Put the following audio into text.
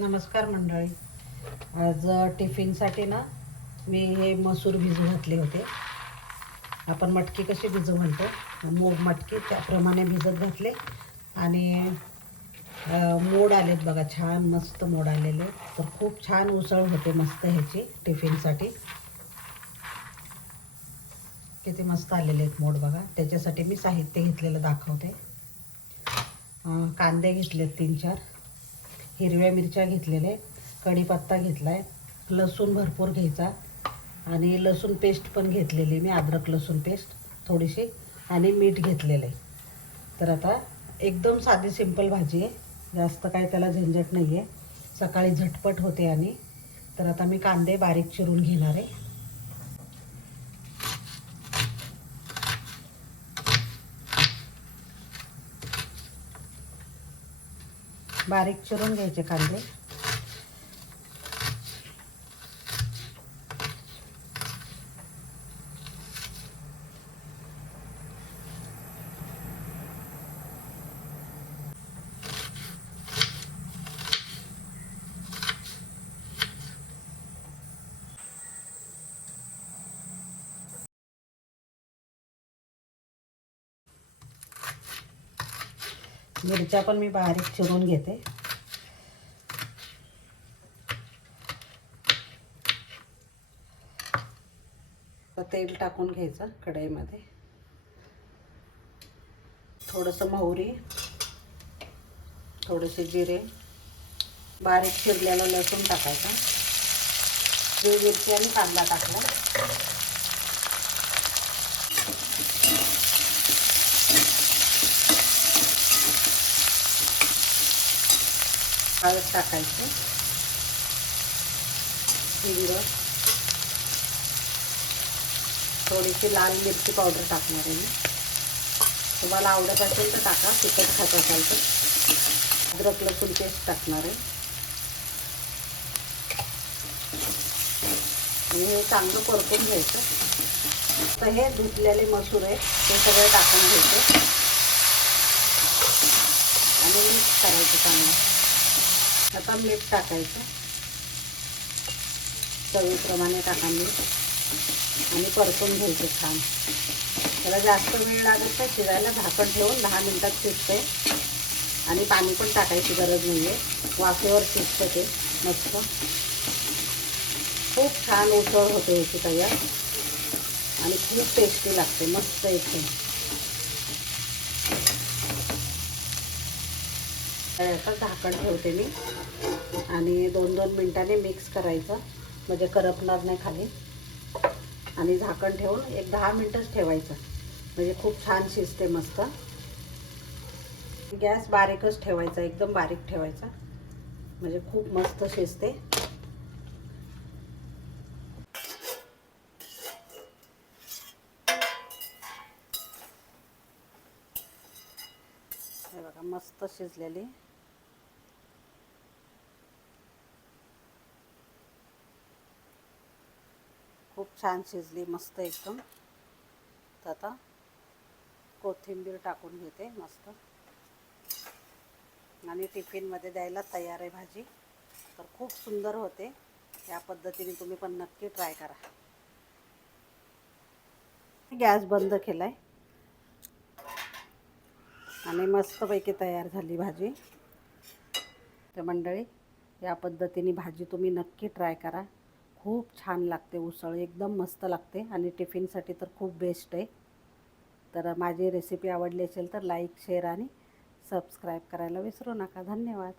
नमस्कार मंडळी. आज टिफिनसाठी ना मी हे मसूर भिजू घातले होते. आपण मटकी कशी भिजू म्हणतो? मूग मटकी त्याप्रमाणे भिजत घातले. आणि मोड आलेत बघा छान मस्त मोड आलेले. तर खूप छान उसळ होते मस्त ह्याची टिफिनसाठी. किती मस्त आलेले आहेत मोड बघा. त्याच्यासाठी मी साहित्य घेतलेलं दाखवते. कांदे घेतलेत तीन चार हिरव्या मिरच्या घेतलेल्या आहेत. कढीपत्ता घेतला आहे लसूण भरपूर घ्यायचा. आणि लसूण पेस्ट पण घेतलेली मी अद्रक लसूण पेस्ट थोडीशी. आणि मीठ घेतलेलं आहे. तर आता एकदम साधी सिंपल भाजी आहे. जास्त काय त्याला झंझट नाही आहे सकाळी झटपट होते आणि. तर आता मी कांदे बारीक चिरून घेणार आहे. बारीक चिरून घ्यायचे कांदे. मिरच्या पण मी बारीक चिरून घेते. तर तेल टाकून घ्यायचं कढईमध्ये. थोडंसं मोहरी थोडेसे जिरे बारीक चिरलेला लसूण टाकायचा. हिरवी मिरची आणि कांदा टाकला. हळद टाकायची. हिंग. थोडीशी लाल मिरची पावडर टाकणार आहे मी. तुम्हाला आवडत असेल तर टाका तिखट खात असाल तर. अद्रक लसूण पेस्ट टाकणार आहे. आणि हे चांगलं परतून घ्यायचं. तर हे धुतलेले मसूर आहे ते सगळे टाकून घ्यायचे. आणि मिक्स करायचं चांगलं. आता मीठ टाकायचं. चवीप्रमाणे टाका मीठ. आणि परतून घ्यायचं छान. त्याला जास्त वेळ लागत नाही शिजायला झाकण ठेवून दहा मिनटात शिजते. आणि पाणी पण टाकायची गरज नाही आहे वाफेवर शिजतं ते मस्त. खूप छान उसळ होते याची तयार. आणि खूप टेस्टी लागते मस्त एकदम आता झाकण ठेवते मी. आणि दोन दोन मिनटाने मिक्स करायचं. म्हणजे करपणार नाही खाली. आणि झाकण ठेवून एक दहा मिनटंच ठेवायचं. म्हणजे खूप छान शिजते मस्त. गॅस बारीकच ठेवायचा एकदम बारीक ठेवायचा. म्हणजे खूप मस्त शिजते. हे बघा मस्त शिजलेली. खूप छान शिजली मस्त एकदम. तर आता कोथिंबीर टाकून घेते मस्त. आणि टिफिनमध्ये द्यायला तयार आहे भाजी. तर खूप सुंदर होते. या पद्धतीने तुम्ही पण नक्की ट्राय करा. गॅस बंद केला आहे आणि मस्तपैकी तयार झाली भाजी. तर मंडळी या पद्धतीने भाजी तुम्ही नक्की ट्राय करा. खूप छान लागते उसळ एकदम मस्त लागते आणि टिफिनसाठी तर खूप बेस्ट आहे. तर माझी रेसिपी आवडली असेल तर लाईक शेअर आणि सबस्क्राईब करायला विसरू नका. धन्यवाद.